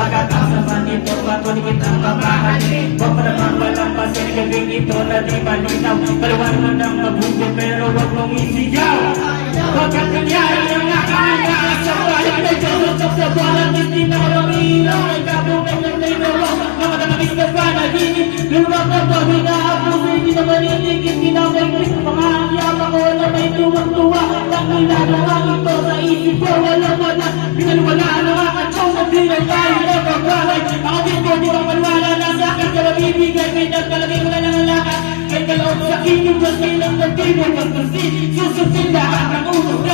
pagkakasaman ito, patuloy ang pamahali. Huwag mo naman walang pasin, gabing ito na di malinaw. Palawan mo ng mabuti pero huwag mong isigaw. Pagkat nangyari ang nakakita sa bayan, may tusok sa balang hindi na walang ilaw. May kabukay ng nainawa, mga namagis ka pa naginip. Lumang na ba, hinahabos, hindi na maniligid, kinamay-klik. Mga yabang ko na may tuwang-tuwa. Tangilan na lang ito sa isip ko, walang wala. Pinaliwala na makakatsong, nagdiray tayo na pagwalay. Ako din ko, di ba maniwala na sa akin ka mabibigay. May nagkalagay ko na lang ang lakas. May kaloob sa akin yung Diyos, may lang nagtibo. Pagkasin, susunod lahat ng utos.